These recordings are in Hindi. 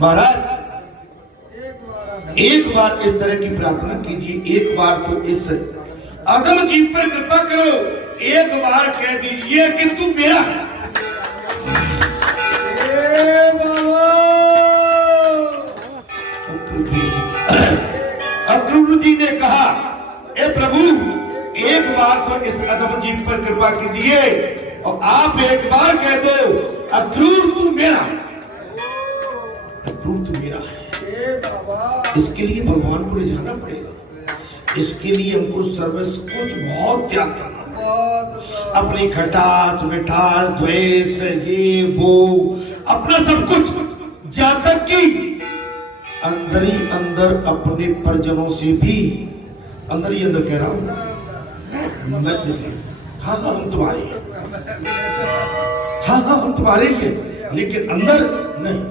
महाराज एक बार इस तरह की प्रार्थना कीजिए, एक बार तो इस अदम जीव पर कृपा करो, एक बार कह दीजिए कि तू मेरा है। अक्रूर जी ने कहा, ए प्रभु एक बार तो इस अदम जीव पर कृपा कीजिए और आप एक बार कह दो अक्रूर तू मेरा, अक्रूर तू मेरा है। इसके लिए भगवान को ले जाना पड़ेगा, इसके लिए हमको सर्वस्व कुछ बहुत त्याग करना, अपनी खटास मिठास द्वेष ये वो अपना सब कुछ, जहां तक कि अंदर ही अंदर अपने परिजनों से भी अंदर ही अंदर कह रहा हूं मैं, हाँ हम तुम्हारे हैं, हाँ हम तुम्हारे ही हैं, लेकिन अंदर नहीं।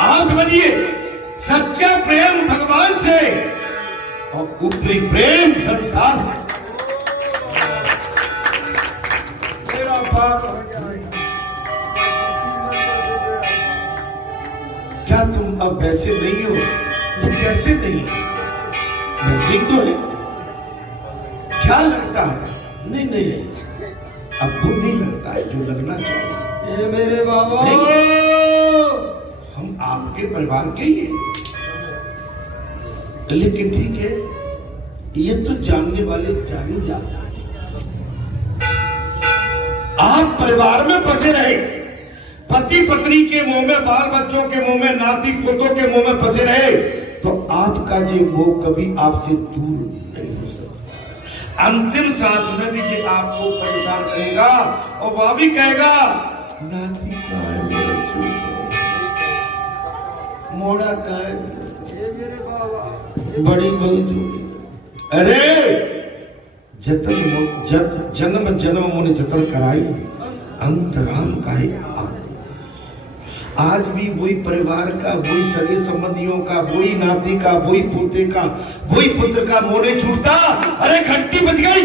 आप समझिए सच्चा प्रेम भगवान से और ऊपरी प्रेम संसार से। क्या तुम अब वैसे नहीं हो? तुम कैसे नहीं? वैसे तो है। क्या लगता है? नहीं नहीं अब वो नहीं लगता है जो लगना चाहिए। ये मेरे बाबा हम आपके परिवार के ही हैं, लेकिन ठीक है ये तो जानने वाले जान ही जाते हैं। आप परिवार में फंसे रहे, पति पत्नी के मुंह में, बाल बच्चों के मुंह में, नाती पोतों के मुंह में फंसे रहे, तो आपका ये वो कभी आपसे दूर नहीं हो सकता। अंतिम सांस में भी ये आपको परेशान करेगा और वह भी कहेगा नाती का है मेरा छोटा, मोड़ा का है मेरे बाबा, बड़ी बहू। अरे जन्म जन्म मुने जतन कराई, अंतराम का ही आज भी वही परिवार का, वही सगे संबंधियों का, वही नाती का, वही पोते का, वही पुत्र का मोह नहीं छूटता। अरे घंटी बज गई,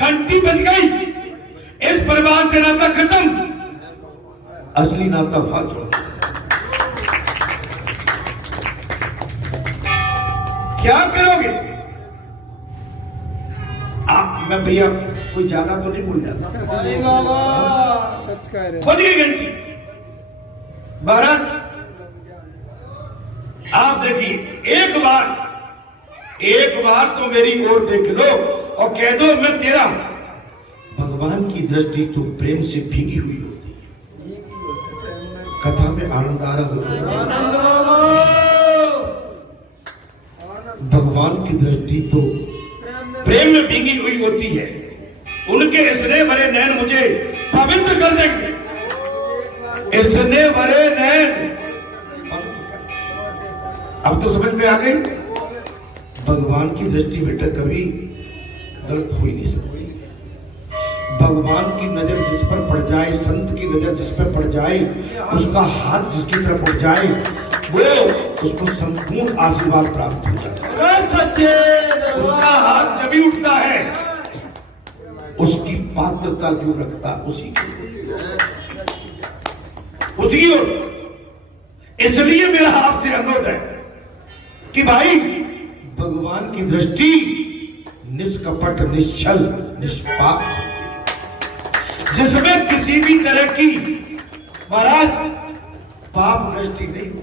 घंटी बज गई, इस परिवार से नाता खत्म, असली नाता फाजल। क्या करोगे आप? मैं भैया कोई ज्यादा तो नहीं बोल जाता। बज गई घंटी। महाराज आप देखिए एक बार तो मेरी ओर देख लो और कह दो मैं तेरा हूं। भगवान की दृष्टि तो प्रेम से भीगी हुई होती है। कथा में आनंद आ रहा होता, भगवान की दृष्टि तो प्रेम में भीगी हुई होती है। उनके स्नेह भरे नैन मुझे पवित्र कर देंगे, स्नेह भरे नैन। अब तो समझ में आ गई, भगवान की दृष्टि बेटा कभी गलत हो ही नहीं सकती। भगवान की नजर जिस पर पड़ जाए, संत की नजर जिस पर पड़ जाए, उसका हाथ जिसकी तरफ उठ जाए, वो उसको संपूर्ण आशीर्वाद प्राप्त हो जाए। उसका हाथ जब भी उठता है, उसकी पात्रता जो रखता उसी ओर। इसलिए मेरा आपसे अनुरोध है कि भाई भगवान की दृष्टि निष्कपट, निश्चल, निष्पाप, जिसमें किसी भी तरह की महाराज पाप दृष्टि नहीं हो।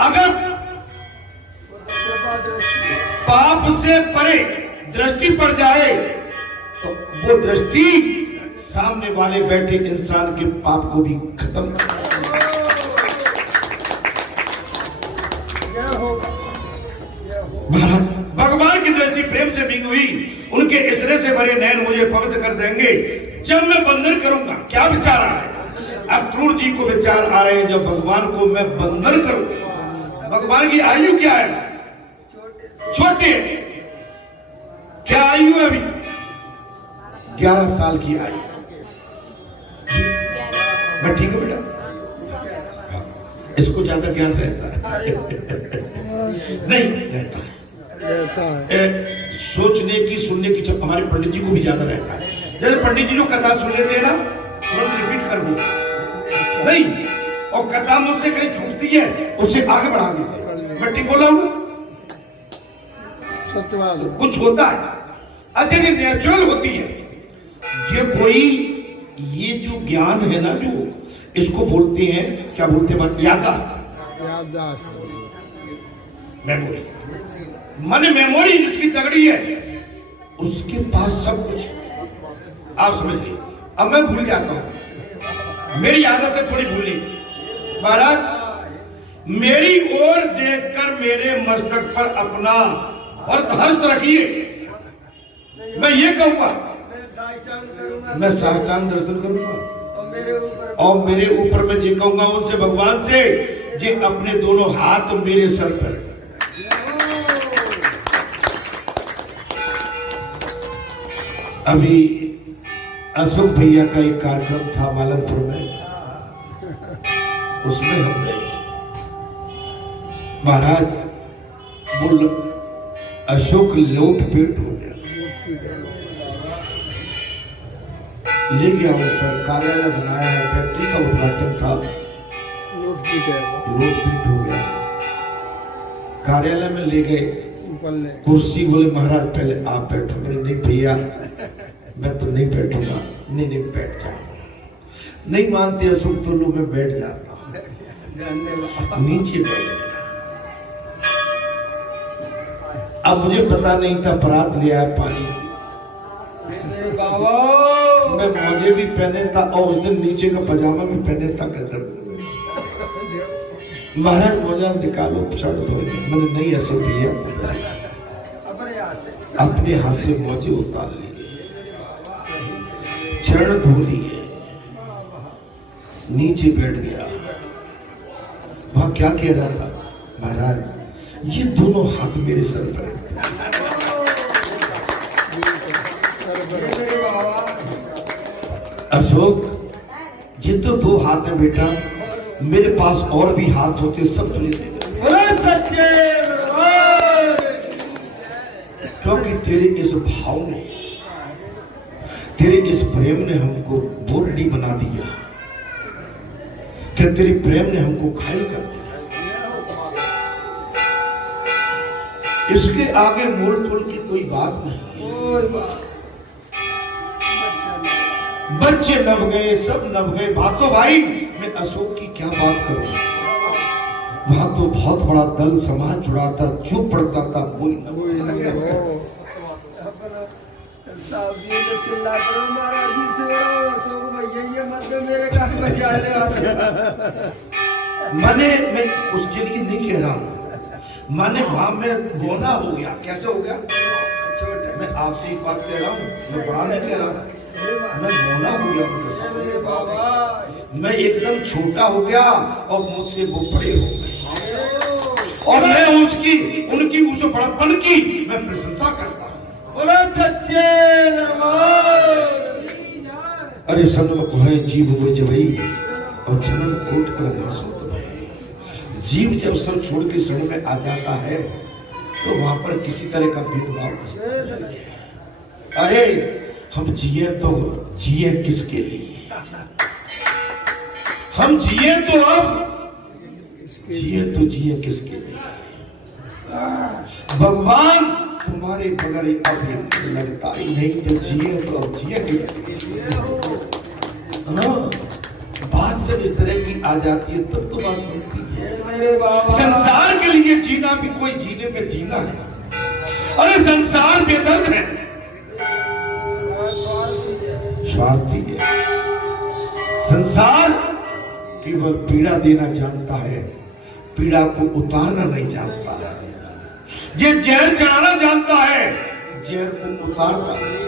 अगर पाप से परे दृष्टि पड़ जाए तो वो दृष्टि सामने वाले बैठे इंसान के पाप को भी खत्म कर भगवान की दृष्टि प्रेम से भीगी हुई, उनके इसरे से भरे नैन मुझे पवित्र कर देंगे जब मैं बंधन करूंगा। क्या विचार आ रहा है? अक्रूर जी को विचार आ रहे हैं जब भगवान को मैं बंधन करूं। भगवान की आयु क्या है? छोटे। क्या आयु है अभी? 11 साल की आयु। मैं ठीक है बेटा? इसको ज्यादा ज्ञान रहता है नहीं रहता है। रहता है। सोचने की सुनने की जब हमारे पंडित जी को भी ज्यादा रहता है। जैसे पंडित जी जो कथा सुन लेते हैं ना, तुरंत रिपीट कर देते नहीं, और कथा मुझसे कहीं छूटती है उसे आगे बढ़ा देते। मैं ठीक बोला हूँ? सत्यवाद कुछ होता है, अच्छा ये नेचुरल होती है। ये कोई ये जो ज्ञान है ना, जो इसको बोलते हैं, क्या बोलते हैं, याददाश्त, याददाश्त, मेमोरी। मन मेमोरी जिसकी तगड़ी है उसके पास सब कुछ, आप समझ लीजिए। अब मैं भूल जाता हूं, मेरी आदत है थोड़ी भूलने की। महाराज मेरी ओर देखकर मेरे मस्तक पर अपना हस्त रखिए। मैं ये कहूंगा, मैं साष्टांग दर्शन करूंगा और मेरे ऊपर मैं ये कहूंगा उनसे, भगवान से, जे अपने दोनों हाथ मेरे सर पर। अभी अशोक भैया का एक कार्यक्रम था मालनपुर में, उसमें हमने महाराज बोल अशोक लोट पेट हो गया, ले गया ऊपर, कार्यालय बनाया है, फैक्ट्री का उद्घाटन था, लोट पेट हो गया। कार्यालय में ले गए, कुर्सी, बोले महाराज पहले आप बैठो। बोले नहीं भैया मैं तो नहीं बैठूंगा। नहीं नहीं बैठ जाओ। नहीं मानते अशोक तो लो, मैं बैठ जाता हूं। नीचे बैठ गया। अब मुझे पता नहीं था, परात लिया है पानी, मैं मोजे भी पहने था और उस दिन नीचे का पजामा भी पहने था। महाराज मोजा निकालो, शर्ट धो। मैंने नहीं अशोक भैया, अपने हाथ से मोजे उतार लिए, चरण धो लिए, नीचे बैठ गया। वहां क्या कह रहा था, महाराज ये दोनों हाथ मेरे सर पर। अशोक ये तो दो हाथ है बेटा, मेरे पास और भी हाथ होते सब तुझे दे देते। क्योंकि तेरे इस भाव ने, तेरे इस प्रेम ने हमको बोरडी बना दिया, कि तेरे प्रेम ने हमको घायल कर दिया। इसके आगे मोल तोल की कोई बात नहीं। बच्चे नभ गए, सब नभ गए। भातो भाई मैं अशोक की क्या बात करूं, वहां तो बहुत बड़ा दल समाज जुड़ा था, चुप पड़ता था, कोई न मैंने, मैं उसके लिए नहीं कह रहा हूं, माने वहां में गोना हो गया। कैसे हो गया? मैं आपसे एक बात कह रहा हूं, मैं बड़ा नहीं कह रहा, मैं मोना हो गया, मैं एकदम छोटा हो गया और मुझसे वो बड़े हो गए, और मैं उनकी उस बड़प्पन की मैं प्रशंसा करता हूँ। बोला सच्चे दरबार। अरे सन्मुख है जीव वो जबई और जन्म कोट कर नासो। जीव जब सर छोड़ के शरण में आ जाता है तो वहां पर किसी तरह का भेदभाव नहीं है। अरे हम जिए तो जिए किसके लिए? हम जिए तो जिए किसके लिए? भगवान तुम्हारे बगैर अब लगता ही नहीं, तो जिए तो अब जिए किसके लिए? हाँ, बात जब इस तरह की आ जाती है तब तो बात बनती है। संसार के लिए जीना भी कोई जीने में जीना है। अरे संसार बेदर्द है, स्वार्थी है। संसार केवल पीड़ा देना जानता है, पीड़ा को उतारना नहीं जानता है। ये जहर चढ़ाना जानता है, जहर को उतारना नहीं।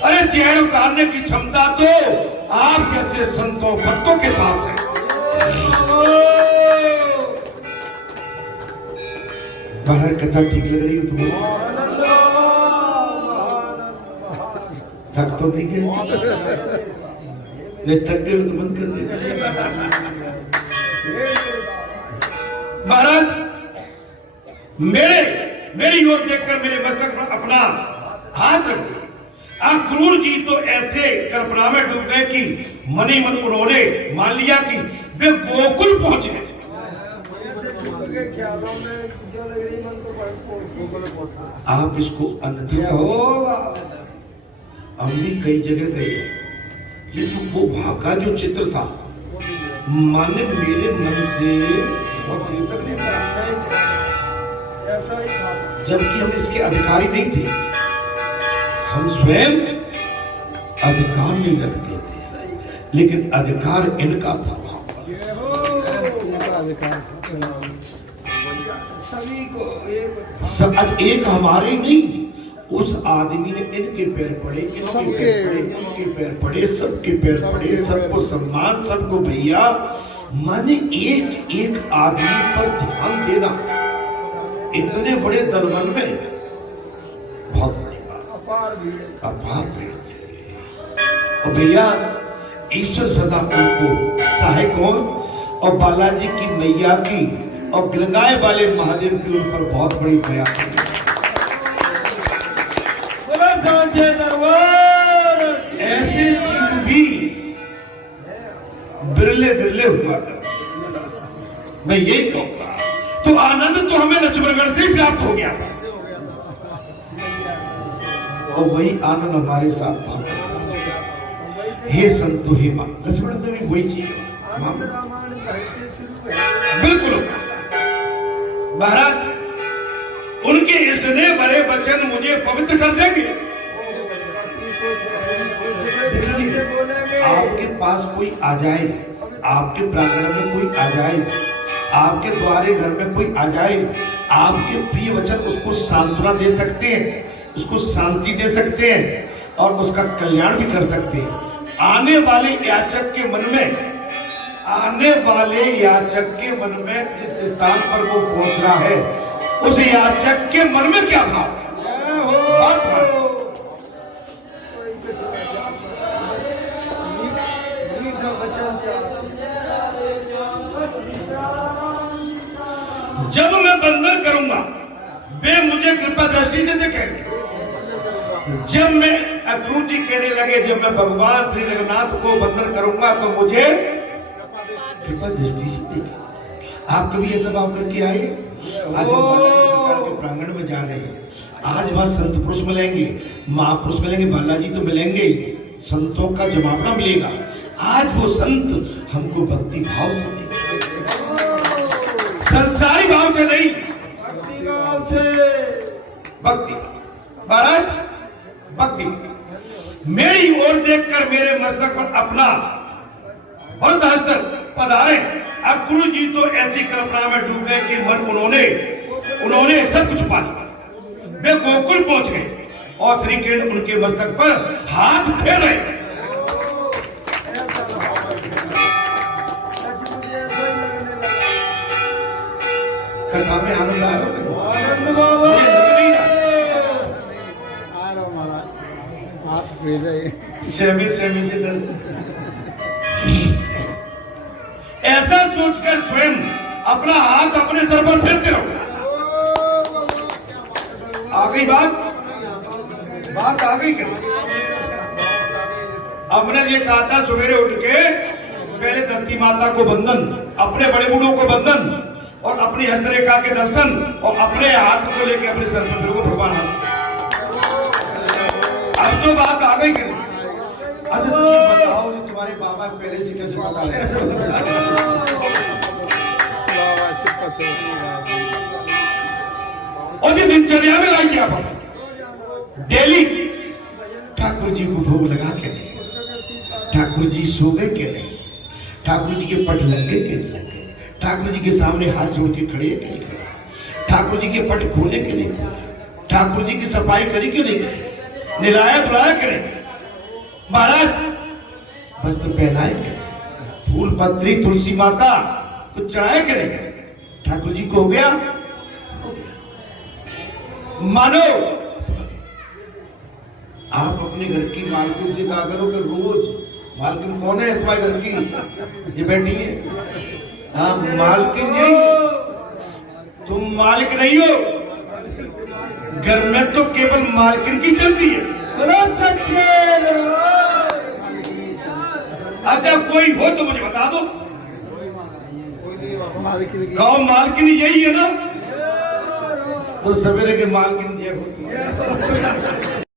अरे जहर उतारने की क्षमता तो आप जैसे संतों भक्तों के पास है। बाहर कथा ठीक लग रही है तुम्हें? थक तो नहीं गए? नहीं थक गए तो बंद कर दे। महाराज मेरी ओर देखकर मेरे मस्तक पर अपना हाथ रख दिया। क्रूर जी तो ऐसे कल्पना में डूब गए कि मन ही मन उन्होंने मान लिया कि वे गोकुल पहुंच गए। आप इसको अन्यथा हम भी कई जगह गए, लेकिन वो वहां का जो चित्र था मन मेरे मन से बहुत देर तक नहीं था, जबकि हम इसके अधिकारी नहीं थे। हम स्वयं अधिकार नहीं रखते थे, लेकिन अधिकार इनका था। सभी को सब एक हमारे नहीं, उस आदमी ने इनके पैर पड़े, इनके पैर पड़े, इनके पैर पड़े, सबके पैर पड़े, सबको सम्मान, सबको भैया। माने एक एक आदमी पर ध्यान देना इतने बड़े दरबार में बहुत बड़ी बात, अपार भीड़। और भैया ईश्वर सदा उनको सहायक हो, और बालाजी की मैया की और गंगाए वाले महादेव की उन पर बहुत बड़ी दया है। ऐसे जीव भी बिरले बिरले हुआ करते, मैं यही कहूंगा। तो आनंद तो हमें लक्ष्मणगढ़ से प्राप्त हो गया, और वही आनंद हमारे साथ था। हे संतो हे मां, लक्ष्मण में भी वही चीज बिल्कुल। महाराज उनके इसने बड़े वचन मुझे पवित्र कर देंगे। आपके पास कोई आ जाए, आपके प्रांगण में कोई आ जाए, आपके द्वारे घर में कोई आ जाए, आपके प्रिय वचन उसको सांत्वना दे सकते हैं, उसको शांति दे सकते हैं, और उसका कल्याण भी कर सकते हैं। आने वाले याचक के मन में, आने वाले याचक के मन में जिस स्थान पर वो पहुंच रहा है, उस याचक के मन में क्या भाव है? जब मैं बंधन करूंगा वे मुझे कृपा दृष्टि से देखेंगे। जब मैं अक्रूर जी कहने लगे, जब मैं भगवान श्री जगन्नाथ को बंधन करूंगा तो मुझे कृपा दृष्टि से देखेंगे। आप कभी ये सब आप करके आए? आज हम बालाजी सरकार के प्रांगण में जा रहे हैं। आज वहां संत पुरुष मिलेंगे, महापुरुष मिलेंगे, बालाजी तो मिलेंगे, संतों का जमावड़ा मिलेगा। आज वो संत हमको भक्ति भाव से देखेंगे, संसारी भाव से नहीं, भक्ति। महाराज भक्ति मेरी ओर देखकर मेरे मस्तक पर अपना वरद हस्त पधारे। अक्रूर जी तो ऐसी कल्पना में डूब गए कि मन उन्होंने सब कुछ पा लिया। वे गोकुल पहुंच गए और श्री कृष्ण उनके मस्तक पर हाथ फेर रहे। कथा में आनंद आ रहा ऐसा सोचकर स्वयं अपना हाथ अपने सर पर फेरते रहो। आ गई बात आ गई। हमने ये कहा था सवेरे उठ के पहले धरती माता को बंधन, अपने बड़े बूढ़ों को बंधन, और अपनी हस्तरेखा के दर्शन, और अपने हाथ को लेके अपने सर पर फिर भगवान। अब तो बात आ गई। अच्छा बताओ कि तुम्हारे बाबा पहले से कैसे पता लगा? और ये दिनचर्या में लाई क्या पड़ा? डेली ठाकुर जी को भोग लगा के नहीं, ठाकुर जी सो गए के नहीं, ठाकुर जी के पट लगे के नहीं, ठाकुर जी के सामने हाथ जोड़ के खड़े के नहीं, ठाकुर जी के पट खोले के नहीं, ठाकुर जी की सफाई करी के नहीं, निलाया बुलाया के नहीं, महाराज वस्त्र पहनाए के, फूल पत्री तुलसी माता कुछ चढ़ाए के नहीं, ठाकुर जी को हो गया। मानो आप अपने घर की मालकिन से कहा करो कि रोज, मालकिन कौन है तुम्हारे घर की? ये बैठी है। हाँ मालकिन नहीं, तुम मालिक नहीं हो, घर में तो केवल मालकिन की चलती है। बोलो सच्चे दरबार। अच्छा कोई हो तो मुझे बता दो। गाँव मालकिन यही है ना? तो सवेरे के मालकिन ये होती है।